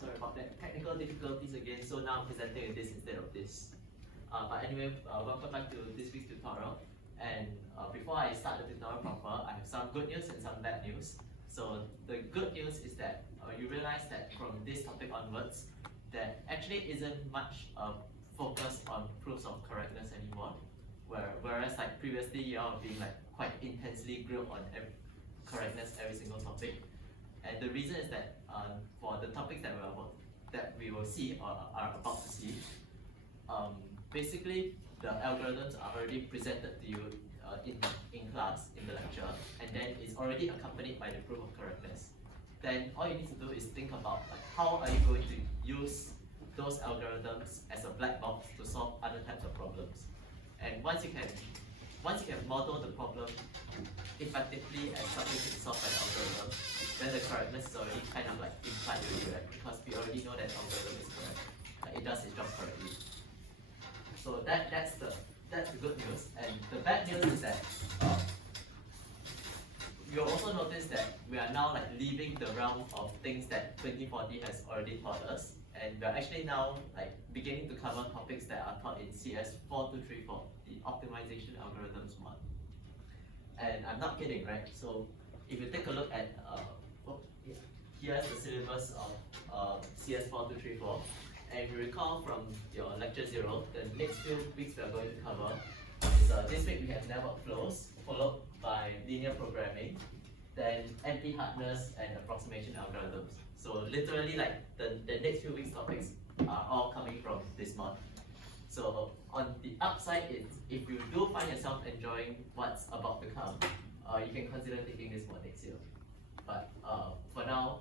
Sorry about that. Technical difficulties again, so now I'm presenting this instead of this. But anyway, welcome back to this week's tutorial. And before I start the tutorial proper, I have some good news and some bad news. So the good news is that you realize that from this topic onwards, there actually isn't much focus on proofs of correctness anymore. Whereas like previously, you all have been like quite intensely grilled on correctness every single topic. And the reason is that for the topics that we will see or are about to see, basically the algorithms are already presented to you in class, in the lecture, and then it's already accompanied by the proof of correctness. Then all you need to do is think about like, how are you going to use those algorithms as a black box to solve other types of problems. And once you can model the problem effectively as something to be solved by the algorithm, then the correctness is already kind of like implied already, right? Because we already know that the algorithm is correct. It does its job correctly. So that's the good news. And the bad news is that you'll also notice that we are now like leaving the realm of things that 2040 has already taught us, and we're actually now like beginning to cover topics that are taught in CS3230, the optimization algorithms mod. And I'm not kidding, right? So if you take a look at here's the syllabus of CS4234, and if you recall from your lecture 0, the next few weeks we are going to cover is this week we have network flows, followed by linear programming, then anti-hardness and approximation algorithms. So literally like the next few weeks topics are all coming from this mod. So on the upside is if you do find yourself enjoying what's about to come, you can consider taking this mod next year. But for now,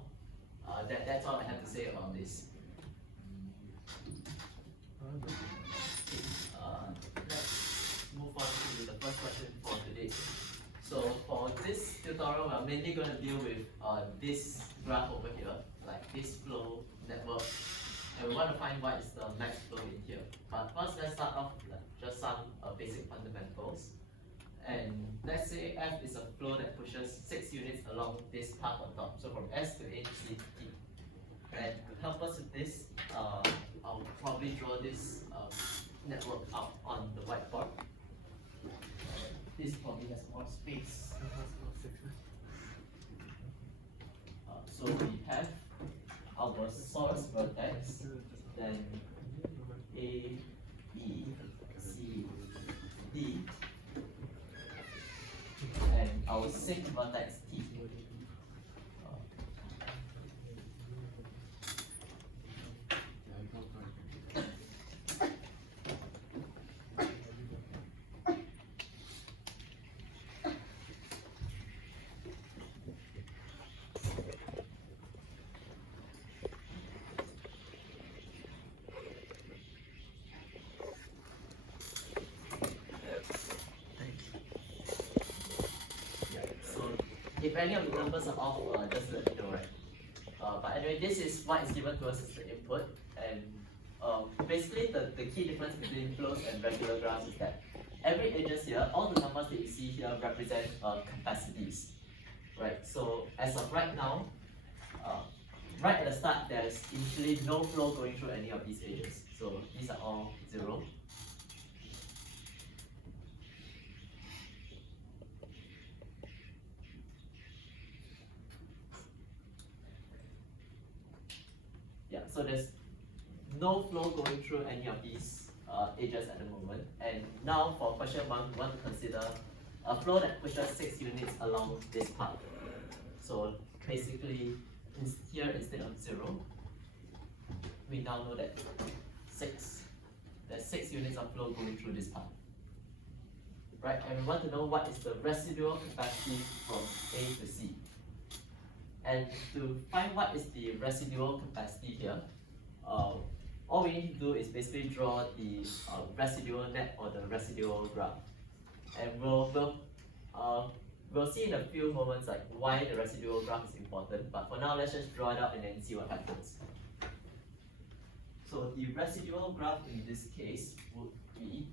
that's all I have to say about this. Let's move on to the first question for today. So for this tutorial, we're mainly going to deal with this graph over here, like this flow network, and we want to find what is the max flow in here. But first, let's start off with just some basic fundamentals. And let's say F is a flow that pushes 6 units along this path on top, so from S to A to C to T. And to help us with this, I'll probably draw this network out on the whiteboard. This probably has more space. So we have our source vertex, then A, B, C, D, and our sixth vertex T. If any of the numbers are off, just let me know, right? But anyway, this is what is given to us as the input, and basically the key difference between flows and regular graphs is that every edges here, all the numbers that you see here represent capacities. right? So as of right now, right at the start, there's initially no flow going through any of these edges. So these are all 0. Yeah, so there's no flow going through any of these edges at the moment. And now for question 1, we want to consider a flow that pushes 6 units along this path. So basically, here instead of 0, we now know that there's 6 units of flow going through this path. Right, and we want to know what is the residual capacity from A to C. And to find what is the residual capacity here, all we need to do is basically draw the residual net or the residual graph. And we'll see in a few moments like why the residual graph is important, but for now let's just draw it out and then see what happens. So the residual graph in this case would be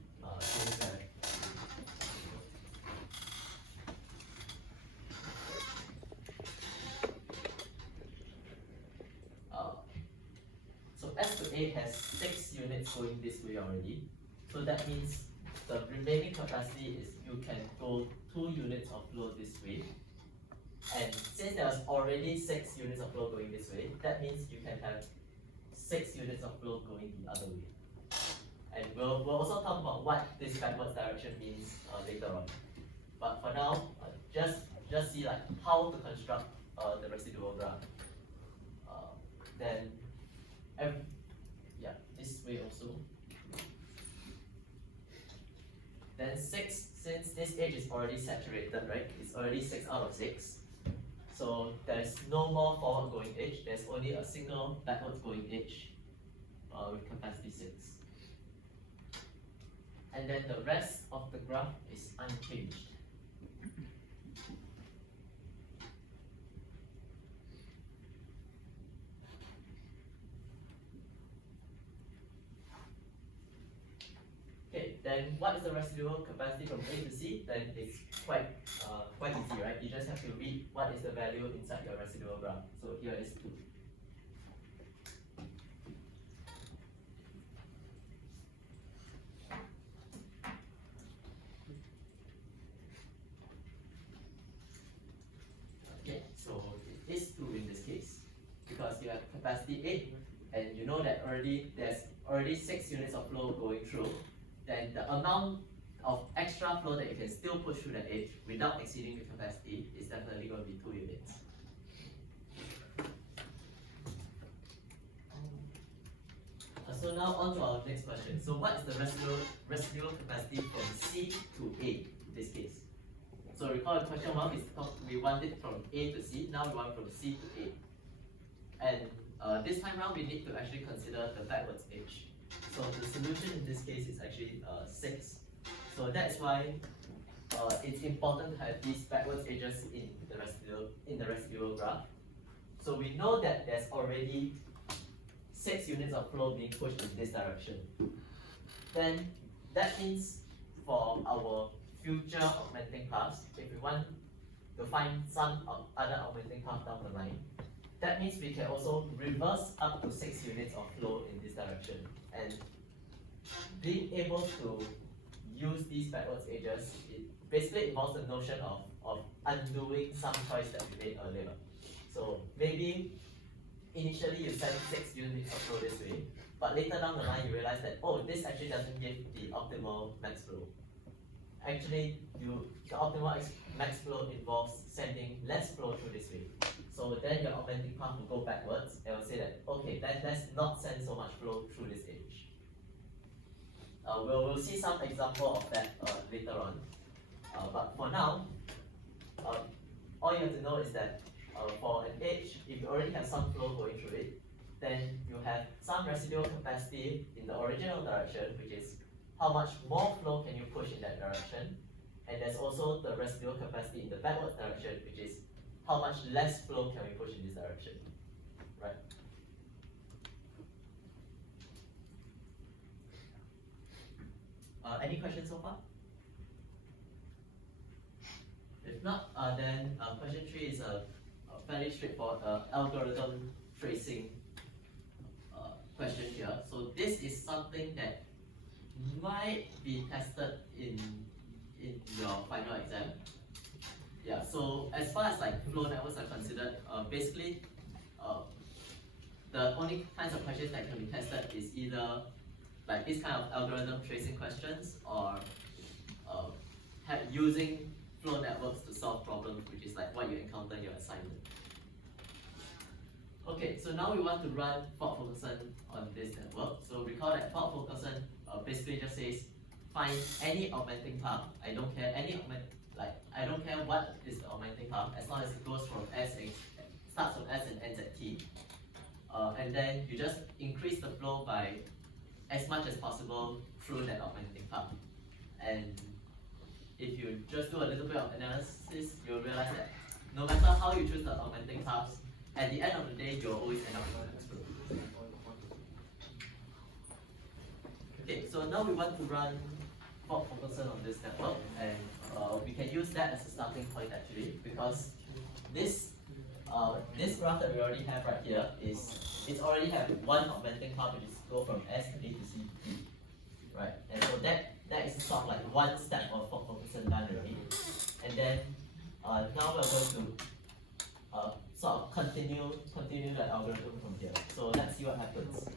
so S to A has 6 units going this way already. So that means the remaining capacity is you can go 2 units of flow this way. And since there's already 6 units of flow going this way, that means you can have 6 units of flow going the other way. And we'll also talk about what this backwards direction means later on. But for now, just see like how to construct the residual graph. Then, this way also. Then 6, since this edge is already saturated, right? It's already 6 out of 6. So there's no more forward going edge. There's only a single backwards going edge with capacity 6. And then the rest of the graph is unchanged. Okay, then what is the residual capacity from A to C? Then it's quite easy, right? You just have to read what is the value inside your residual graph. So here is 2. Okay, so it is 2 in this case because you have capacity 8 and you know that there's already 6 units of flow going through. Then the amount of extra flow that you can still push through the edge without exceeding the capacity is definitely going to be 2 units. So now on to our next question. So what is the residual capacity from C to A in this case? So recall the question 1 is we want it from A to C, now we want from C to A. And this time around we need to actually consider the backwards edge. So the solution in this case is actually 6. So that's why it's important to have these backwards edges in the residual graph. So we know that there's already 6 units of flow being pushed in this direction. Then that means for our future augmenting paths, if we want to find some other augmenting path down the line, that means we can also reverse up to 6 units of flow in this direction. And being able to use these backwards edges, it basically involves the notion of undoing some choice that we made earlier. So maybe initially you send 6 units of flow this way, but later down the line you realize that, oh, this actually doesn't give the optimal max flow. Actually, the optimal max flow involves sending less flow through this way. So then your augmenting path will go backwards and will say that, okay, let's not send so much flow through this edge. We'll see some example of that later on. But for now, all you have to know is that for an edge, if you already have some flow going through it, then you have some residual capacity in the original direction, which is how much more flow can you push in that direction. And there's also the residual capacity in the backwards direction, which is how much less flow can we push in this direction, right? Any questions so far? If If not, then question 3 is a fairly straightforward algorithm tracing question here. So this is something that might be tested in your final exam. Yeah, so as far as like flow networks are considered, basically the only kinds of questions that can be tested is either like this kind of algorithm tracing questions or using flow networks to solve problems, which is like what you encounter in your assignment. Okay, so now we want to run fault focusing on this network. So recall that fault focusing basically just says find any augmenting path. I don't care I don't care what is the augmenting path as long as it goes from starts from S and ends at T. And then you just increase the flow by as much as possible through that augmenting path. And if you just do a little bit of analysis, you'll realize that no matter how you choose the augmenting paths, at the end of the day, you'll always end up with an explode. Okay, so now we want to run fault focusing on this network, and we can use that as a starting point actually, because this graph that we already have right here it already have one augmenting path, which is go from S to A to C to D, right? And so that is sort of like one step of fault focusing done already, and then now we're going to sort of continue the algorithm from here. So let's see what happens.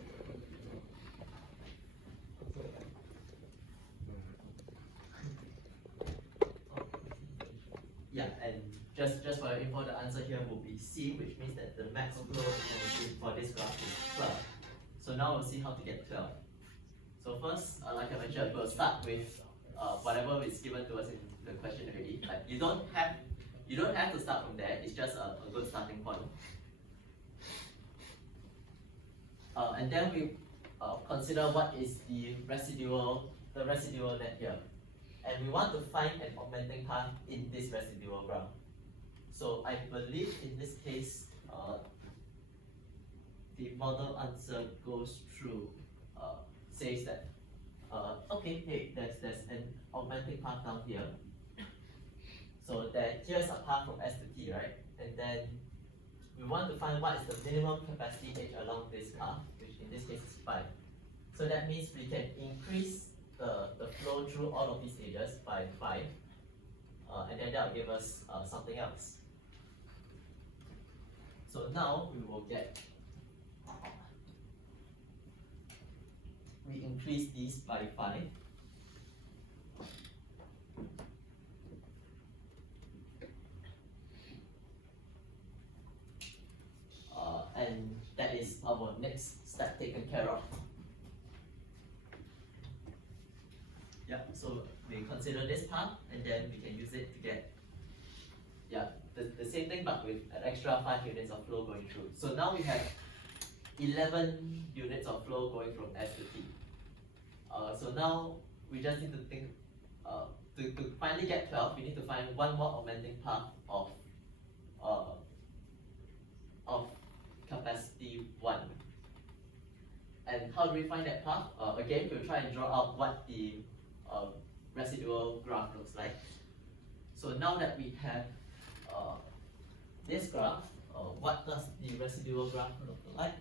Yeah, and just for your info, the answer here will be C, which means that the max flow for this graph is 12. So now we'll see how to get 12. So first, like I mentioned, we'll start with whatever is given to us in the question already. Like you don't have to start from there. It's just a good starting point. And then we consider what is the residual net here. And we want to find an augmenting path in this residual graph. So I believe in this case, the model answer goes through, says that, okay, hey, there's an augmenting path down here. So here's a path from S to T, right? And then we want to find what is the minimum capacity H along this path, which in this case is 5. So that means we can increase the flow through all of these edges by 5, and then that will give us something else. So now we will get, we increase these by 5. And that is our next step taken care of. Yeah, so we consider this path, and then we can use it to get, yeah, the same thing but with an extra 5 units of flow going through. So now we have 11 units of flow going from S to T. So now we just need to think, to finally get 12, we need to find one more augmenting path of capacity 1. And how do we find that path? Again, we'll try and draw out what the residual graph looks like. So now that we have this graph, what does the residual graph look like?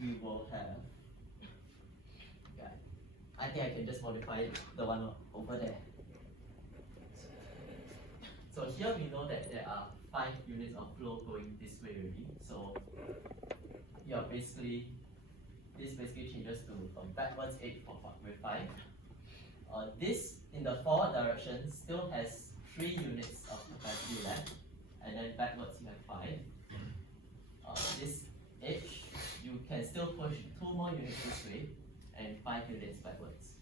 We will have, yeah, I think I can just modify the one over there. So here we know that there are 5 units of flow going this way already. So yeah, this basically changes to backwards 8 with 5. This in the forward direction still has 3 units of capacity left, and then backwards you have 5. This edge, you can still push 2 more units this way and 5 units backwards.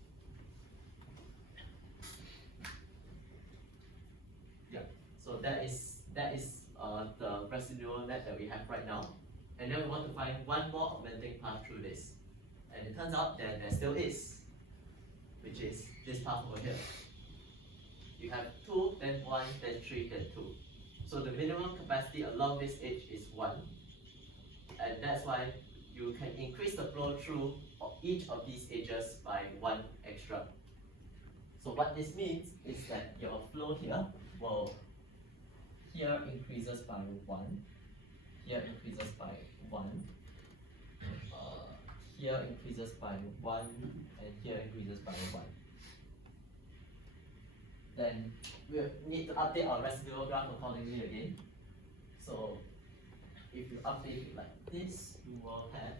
Yeah, so that is the residual net that we have right now, and then we want to find one more augmenting path through this, and it turns out that there still is, which is this path over here. You have 2, then 1, then 3, then 2. So the minimum capacity along this edge is 1, and that's why you can increase the flow through each of these edges by 1 extra. So what this means is that your flow here well, here increases by 1, here increases by 1, here increases by 1, and here increases by 1. Then we need to update our residual graph accordingly again. So if you update it like this, you will have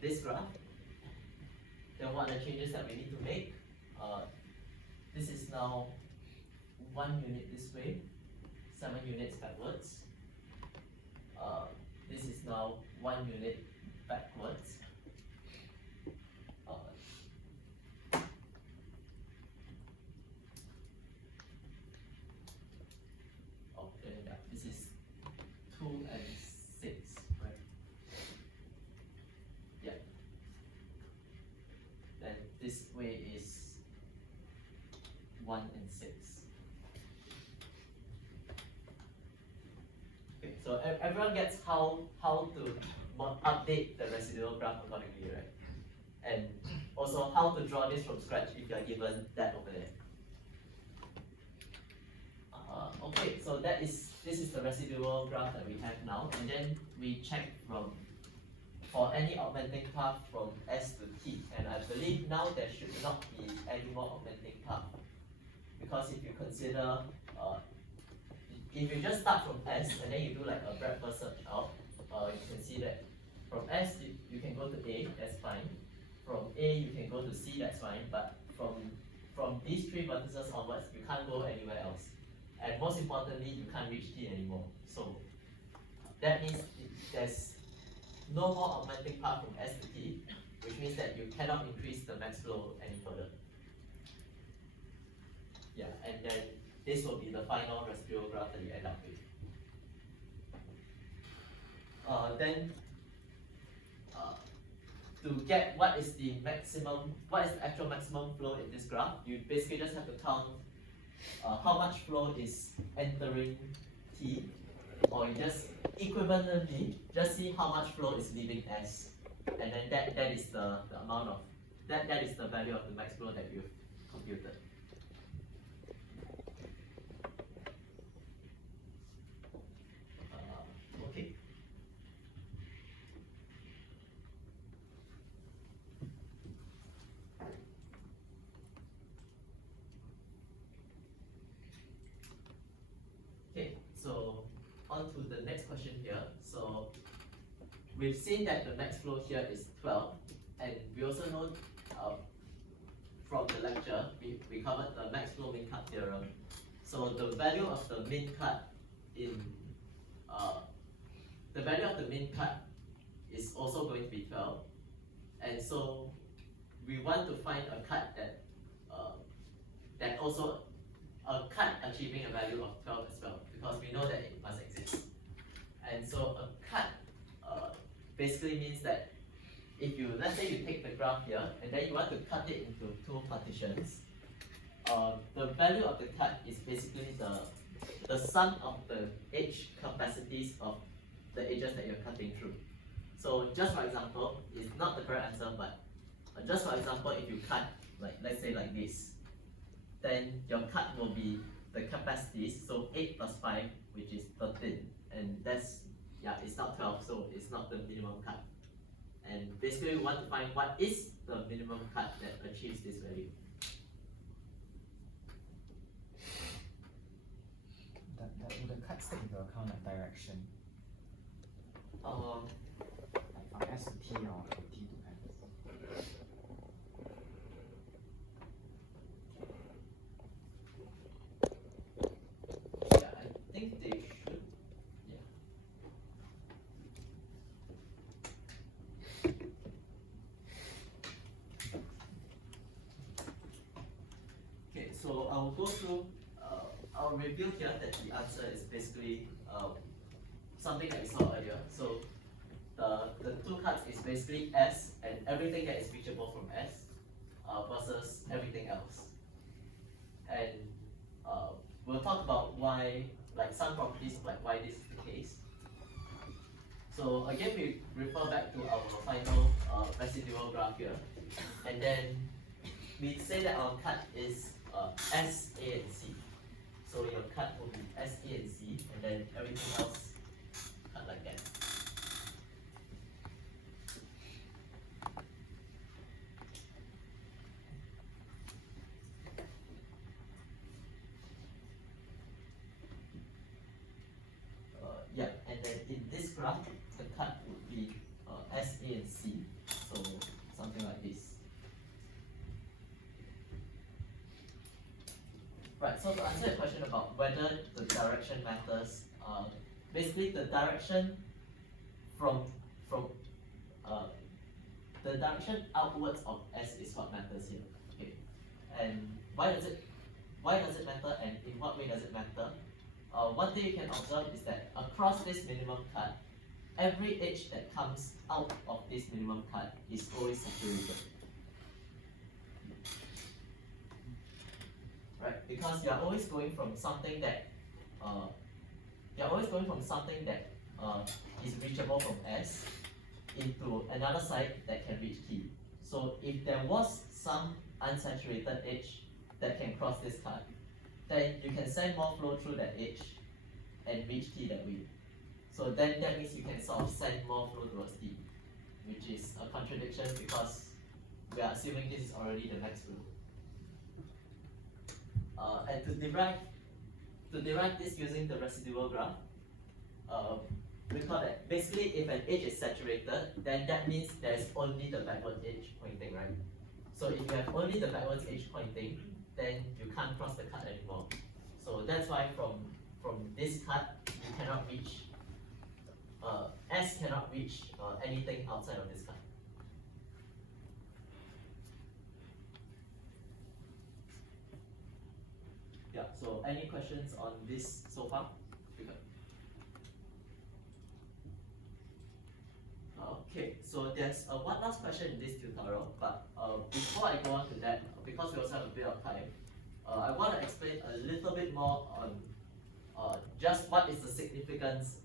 this graph. Then what are the changes that we need to make? This is now 1 unit this way, 7 units backwards. This is now 1 unit backwards. Okay, yeah, this is 2 and 6, right? Yeah. Then this way is 1 and 6. Okay, so everyone gets how to update the residual graph accordingly, right? And also how to draw this from scratch if you are given that over there. Okay, so this is the residual graph that we have now, and then we check for any augmenting path from S to T, and I believe now there should not be any more augmenting path, because if you consider if you just start from S and then you do like a breadth search out, you can see that from S you can go to A, that's fine. From A you can go to C, that's fine. But from these 3 vertices onwards, you can't go anywhere else. And most importantly, you can't reach T anymore. So that means there's no more augmenting path from S to T, which means that you cannot increase the max flow any further. Yeah, and then this will be the final residual graph that you end up with. Then to get what is the actual maximum flow in this graph, you basically just have to count how much flow is entering T, or you just equivalently just see how much flow is leaving S, and then that is the amount of that is the value of the max flow that you've computed. Okay. Okay, so on to the next question here. So we've seen that the max flow here is 12, and we also know from the lecture we covered the max flow min cut theorem. So the value of the min cut is also going to be 12, and so we want to find a cut that also a cut achieving a value of 12 as well, because we know that it must exist. And so a cut basically means that if let's say you take the graph here and then you want to cut it into 2 partitions, the value of the cut is basically the sum of the edge capacities of the edges that you're cutting through. So just for example, it's not the correct answer, but just for example, if you cut let's say like this, then your cut will be the capacities, so 8 plus 5, which is 13, and that's, yeah, it's not 12, so it's not the minimum cut. And basically we want to find what is the minimum cut that achieves this value. Will the cuts take into account like direction? Like from S to T or from T to S? Yeah, I think they should. Yeah. Okay, so I'll go through. I'll review here that the answer is basically something that we saw earlier. So the 2 cuts is basically S and everything that is reachable from S versus everything else. And we'll talk about why, like some properties of why this is the case. So again, we refer back to our final residual graph here, and then we say that our cut is S, A, and C. So your cut will be S, A, and C, and then everything else cut like that. Yeah, and then in this graph, the cut would be S, A, and C. So something like this. Right, so to answer the question about whether the direction matters, basically the direction from the direction outwards of S is what matters here. Okay, and why does it matter, and in what way does it matter? One thing you can observe is that across this minimum cut, every edge that comes out of this minimum cut is always saturated. Right? Because you are always going from something that is reachable from S into another side that can reach T. So if there was some unsaturated edge that can cross this cut, then you can send more flow through that edge and reach T that way. So then that means you can sort of send more flow towards T, which is a contradiction because we are assuming this is already the next flow. And to derive this using the residual graph, recall that basically if an edge is saturated, then that means there's only the backward edge pointing, right? So if you have only the backwards edge pointing, then you can't cross the cut anymore. So that's why from this cut, you cannot reach, S cannot reach anything outside of this cut. Yeah, so any questions on this so far? Okay, so there's one last question in this tutorial, but before I go on to that, because we also have a bit of time, I want to explain a little bit more on just what is the significance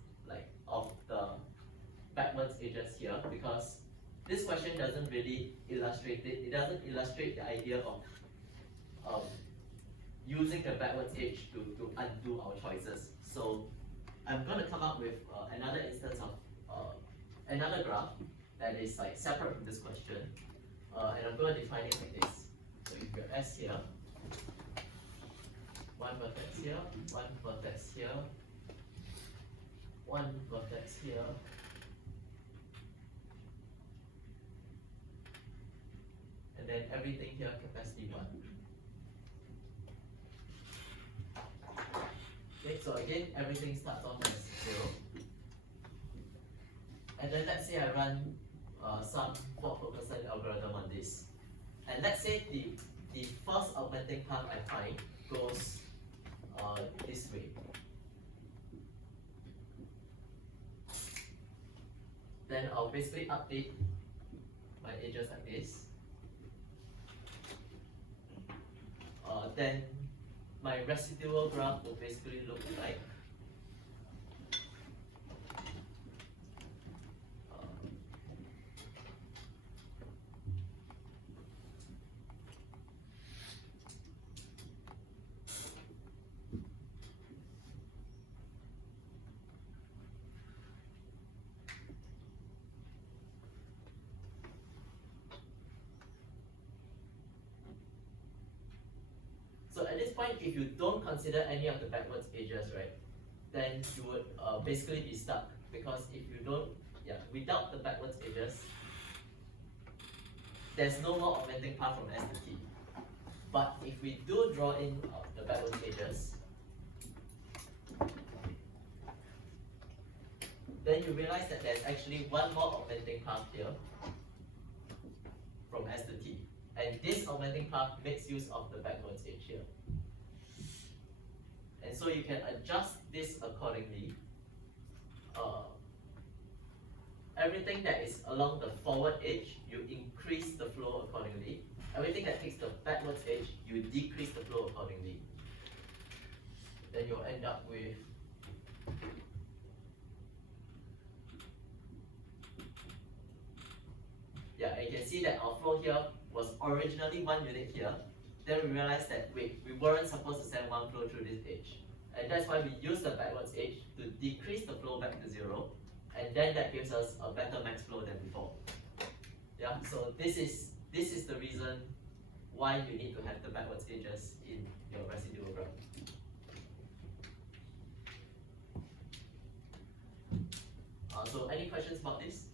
of the backwards edges here, because this question doesn't really illustrate it. It doesn't illustrate the idea of using the backwards edge to undo our choices. So I'm going to come up with another instance of another graph that is separate from this question, and I'm going to define it like this. So if you're S here, one vertex here, one vertex here, one vertex here, and then everything here capacity 1. Okay, so again, everything starts off as 0. And then let's say I run some four-focused algorithm on this. And let's say the first augmenting path I find goes this way. Then I'll basically update my edges like this. Then my residual graph will basically look like so at this point, if you don't consider any of the backwards edges, right, then you would basically be stuck, because if you don't, without the backwards edges, there's no more augmenting path from S to T. But if we do draw in the backwards edges, then you realize that there's actually one more augmenting path here from S to T. And this augmenting path makes use of the backwards edge here. And so you can adjust this accordingly. Everything that is along the forward edge, you increase the flow accordingly. Everything that takes the backwards edge, you decrease the flow accordingly. Then you'll end up with and you can see that our flow here was originally 1 unit here, then we realized that wait, we weren't supposed to send one flow through this edge. And that's why we use the backwards edge to decrease the flow back to 0. And then that gives us a better max flow than before. Yeah, so this is the reason why you need to have the backwards edges in your residual graph. So any questions about this?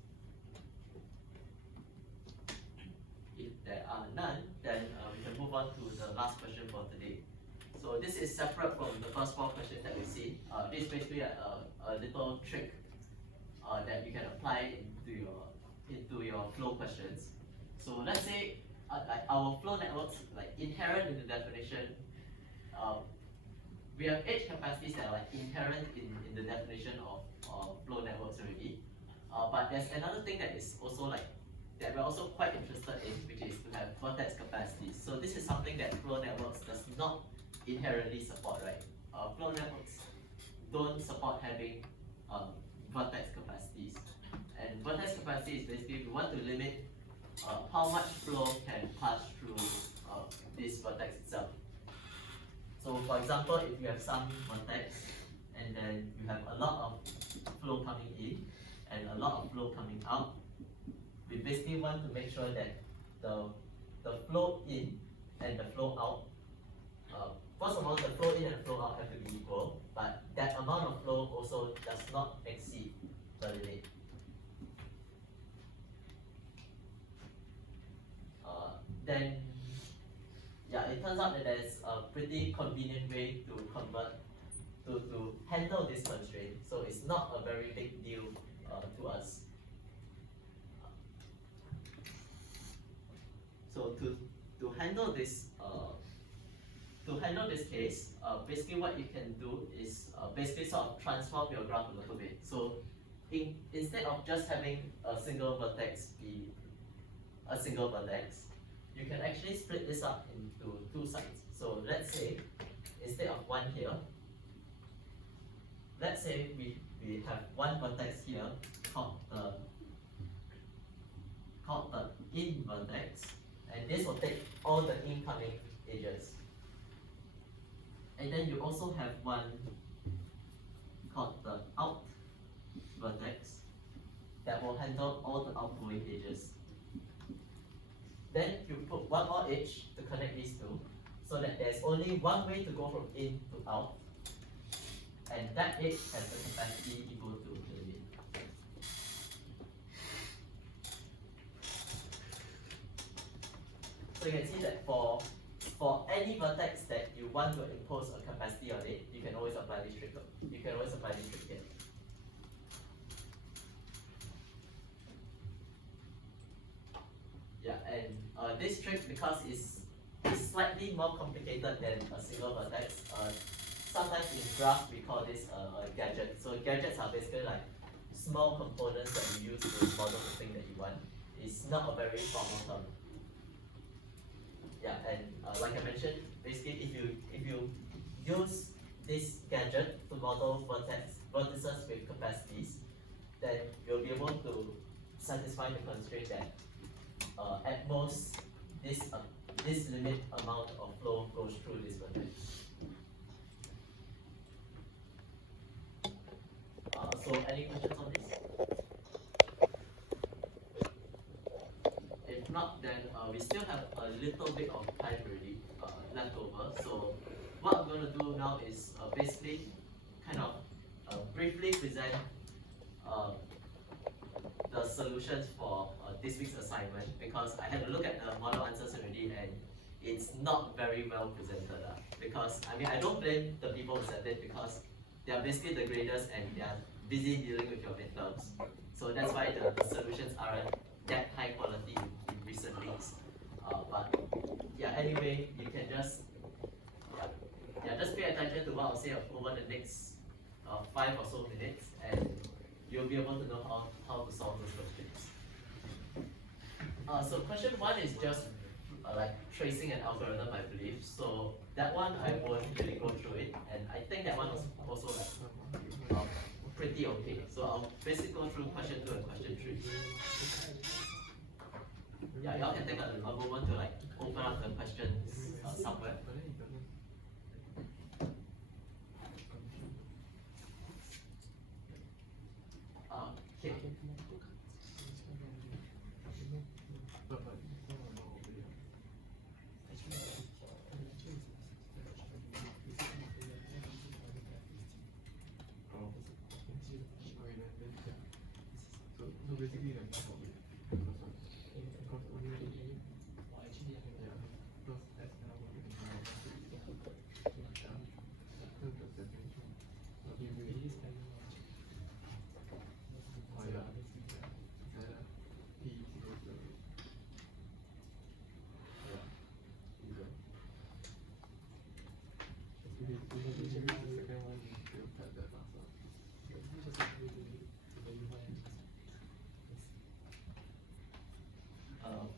If there are none, then we can move on to the last question for today. So this is separate from the first 4 questions that we see. This is basically a little trick that you can apply into your flow questions. So let's say like our flow networks, like inherent in the definition, we have edge capacities that are like inherent in the definition of flow networks already. But there's another thing that is also like that we're also quite interested in, which is to have vertex capacities. So this is something that flow networks does not inherently support, right? Flow networks don't support having vertex capacities. And vertex capacity is basically we want to limit how much flow can pass through this vertex itself. So for example, if you have some vertex and then you have a lot of flow coming in and a lot of flow coming out, we basically want to make sure that the flow in and the flow out, first of all, the flow in and the flow out have to be equal, but that amount of flow also does not exceed the limit. Then, yeah, it turns out that there's a pretty convenient way to convert, to handle this constraint. So it's not a very big deal to us. So to handle this case, basically what you can do is basically sort of transform your graph a little bit. So instead of just having a single vertex be a single vertex, you can actually split this up into 2 sides. So let's say instead of one here, let's say we have one vertex here called the in vertex, and this will take all the incoming edges. And then you also have one called the out vertex that will handle all the outgoing edges. Then you put one more edge to connect these two, so that there's only one way to go from in to out, and that edge has a capacity equal to the limit. So you can see that for any vertex that you want to impose a capacity on it, you can always apply this trick. You can always apply this trick here. Yeah, and this trick, because it's slightly more complicated than a single vertex, sometimes in graph we call this a gadget. So gadgets are basically like small components that you use to model the thing that you want. It's not a very formal term. Yeah, and like I mentioned, basically if you use this gadget to model vertices with capacities, then you'll be able to satisfy the constraint that at most this limit amount of flow goes through this vertex. So any questions on this? If not, then we still have a little bit of time already left over. So what I'm going to do now is basically kind of briefly present the solutions for this week's assignment, because I had a look at the model answers already and it's not very well presented. Because I mean, I don't blame the people who sent it, because they are basically the graders and they are busy dealing with your midterms. So that's why the solutions aren't that high quality in recent weeks. But yeah, anyway, you can just just pay attention to what I'll say over the next 5 or so minutes, and you'll be able to know how to solve those questions. So question 1 is just like tracing an algorithm, I believe. So that one I won't really go through it, and I think that one was also like pretty okay. So I'll basically go through question 2 and question 3. Yeah, y'all can take a moment to like open up the questions somewhere. Okay. So basically like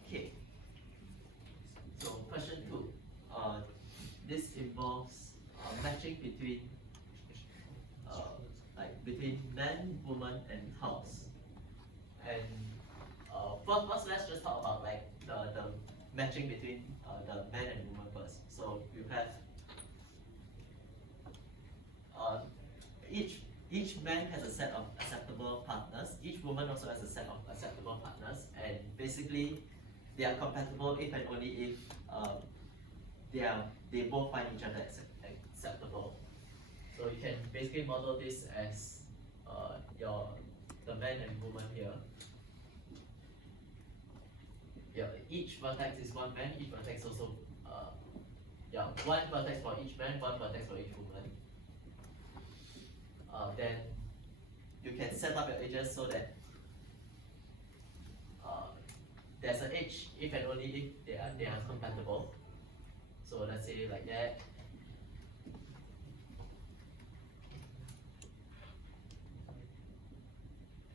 Okay. So question 2. This involves matching between between man, woman, and house. And first, let's just talk about like the matching between the man and woman first. So you have each man has a set of acceptable partners. Each woman also has a set of acceptable partners, and basically they are compatible if and only if they both find each other acceptable. So you can basically model this as the man and woman here. Yeah, each vertex is one man. Each vertex also one vertex for each man, one vertex for each woman. Then you can set up your edges so that there's an edge if and only if they are compatible. So let's say like that.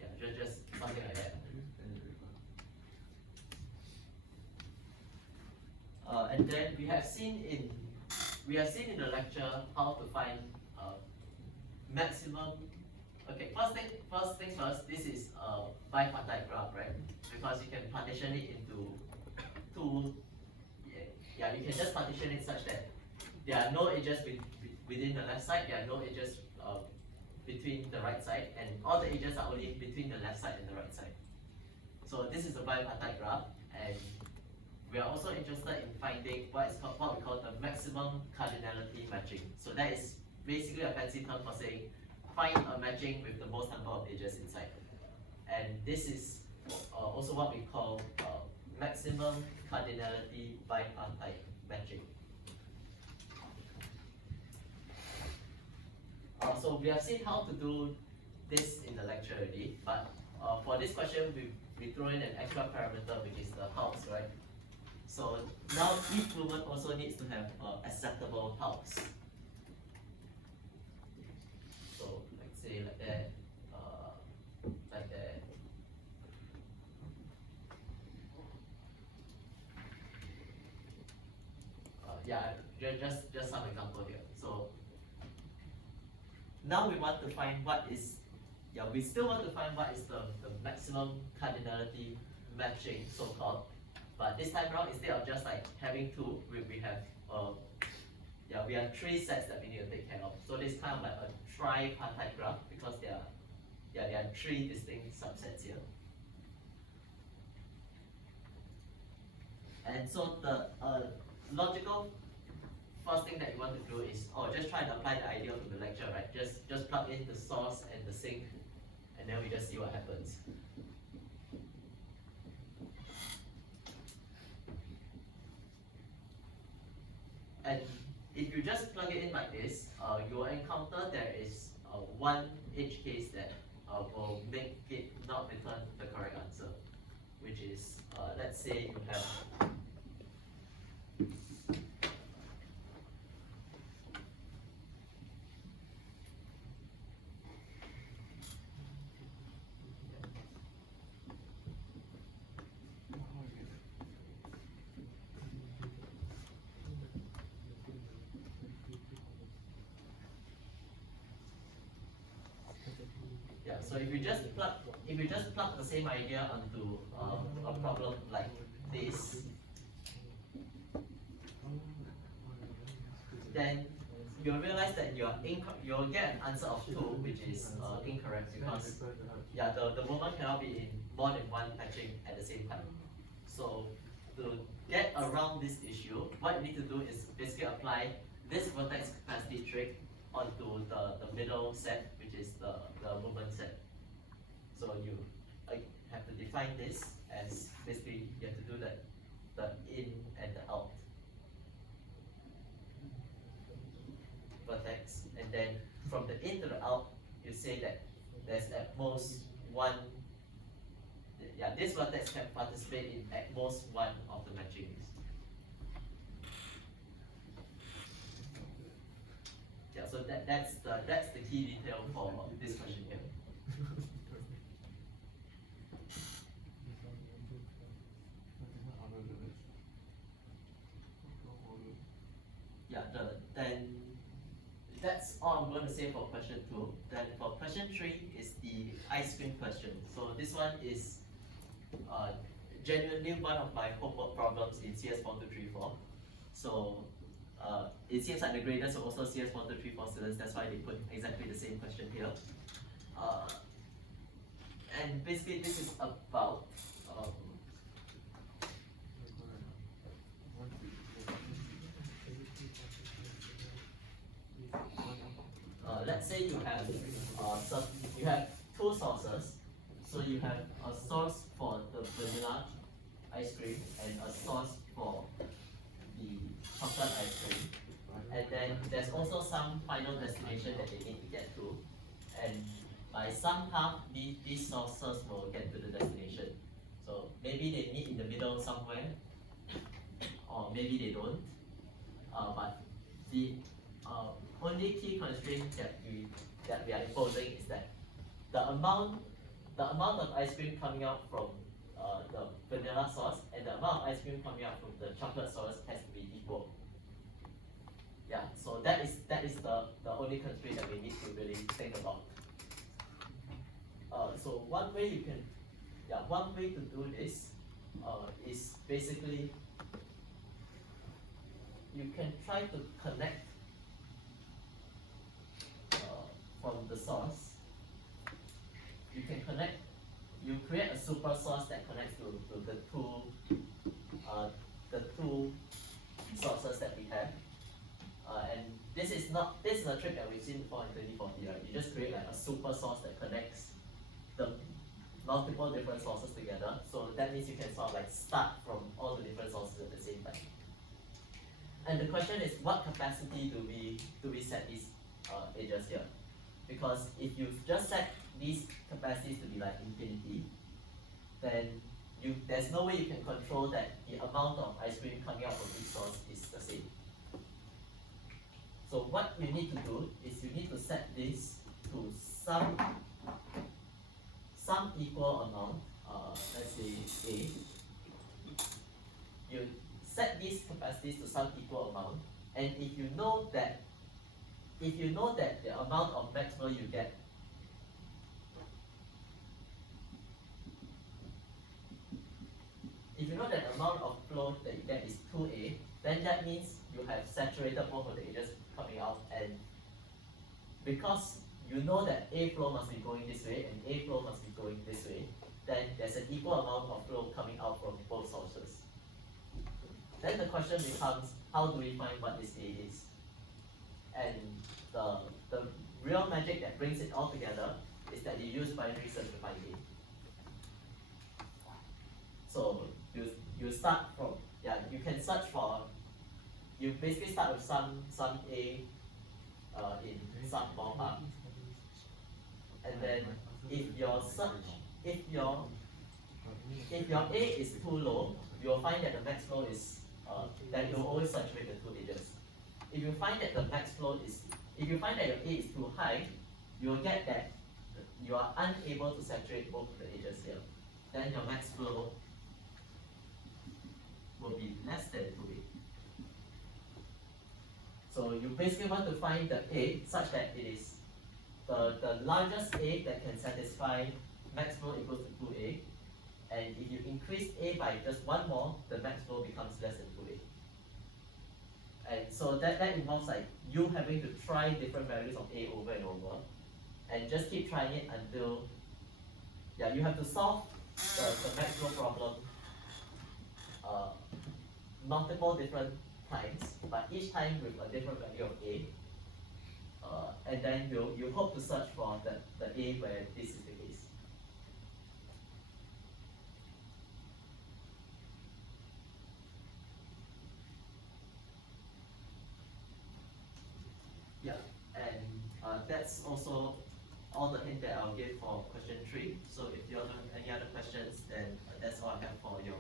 Yeah, just something like that. And then we have seen in the lecture how to find maximum. Okay, first things first. This is a bipartite graph, right? Because you can partition it into two. Yeah, you can just partition it such that there are no edges within the left side. There are no edges between the right side, and all the edges are only between the left side and the right side. So this is a bipartite graph, and we are also interested in finding what we call the maximum cardinality matching. So that is basically a fancy term for saying find a matching with the most number of edges inside. And this is also what we call maximum cardinality bipartite matching. So we have seen how to do this in the lecture already, but for this question we throw in an extra parameter, which is the house, right? So now each woman also needs to have acceptable house. So let's say like that, like that. Yeah, just some example here. So now we want to find we still want to find what is the maximum cardinality matching, so-called. But this time around, instead of just like having two, we have three sets that we need to take care of. So this is kind of like a tripartite graph because there are three distinct subsets here. And so the logical first thing that you want to do is just try to apply the idea to the lecture, right? Just plug in the source and the sink, and then we just see what happens. And if you just plug it in like this, you will encounter there is one edge case that will make it not return the correct answer, which is let's say you have so if you just plug the same idea onto a problem like this, then you'll realize that you'll get an answer of 2, which is incorrect because the moment cannot be in more than one matching at the same time. So to get around this issue, what you need to do is basically apply this vertex capacity trick onto the middle set, which is the movement set. So you have to define this as basically you have to do the in and the out vertex, and then from the in to the out, you say that there's at most one. Yeah, this vertex can participate in at most one of the matchings. Yeah, so that's the key detail for this question here. Yeah, then that's all I'm going to say for question 2. Then for question 3 is the ice cream question. So this one is genuinely one of my homework problems in CS4234. So it seems like the graders are also CS4234 students, that's why they put exactly the same question here. And basically this is about let's say you have 2 sources. So you have a source for the vanilla ice cream and a source for the chocolate ice cream. And then there's also some final destination that they need to get to. And by somehow these sources will get to the destination. So maybe they meet in the middle somewhere, or maybe they don't. But the only key constraint that we are imposing is that the amount of ice cream coming out from the vanilla sauce and the amount of ice cream coming out from the chocolate sauce has to be equal. Yeah, so that is the only constraint that we need to really think about. So one way to do this is basically you can try to connect from the source. You create a super source that connects to the two sources that we have. And this is a trick that we've seen before in 2040, right? You just create like a super source that connects the multiple different sources together. So that means you can sort of like start from all the different sources at the same time. And the question is, what capacity do we set these edges here? Because if you just set these capacities to be like infinity, then there's no way you can control that the amount of ice cream coming out from each source is the same. So what you need to do is you need to set this to some equal amount, let's say A. You set these capacities to some equal amount, and if you know that the amount of max flow you get amount of flow that you get is 2A, then that means you have saturated both of the edges coming out, and because you know that A flow must be going this way and A flow must be going this way, then there's an equal amount of flow coming out from both sources. Then the question becomes, how do we find what this A is? And the real magic that brings it all together is that you use binary search to find A. So you start from, you can search for, you basically start with some A in some ballpark. And then if your A is too low, you will find that the max flow is that you will always saturate the two edges. If you find that your A is too high, you will get that you are unable to saturate both the edges here. Then your max flow will be less than 2A. So you basically want to find the A such that it is the largest A that can satisfy max flow equals to 2A. And if you increase A by just one more, the max flow becomes less than 2A. And so that involves like you having to try different values of A over and over, and just keep trying it until, yeah, you have to solve the maximum problem multiple different times, but each time with a different value of A. And then you hope to search for the A where this is the case. Yeah, and that's also all the hint that I'll give for question 3. So if you all have any other questions, then that's all I have for your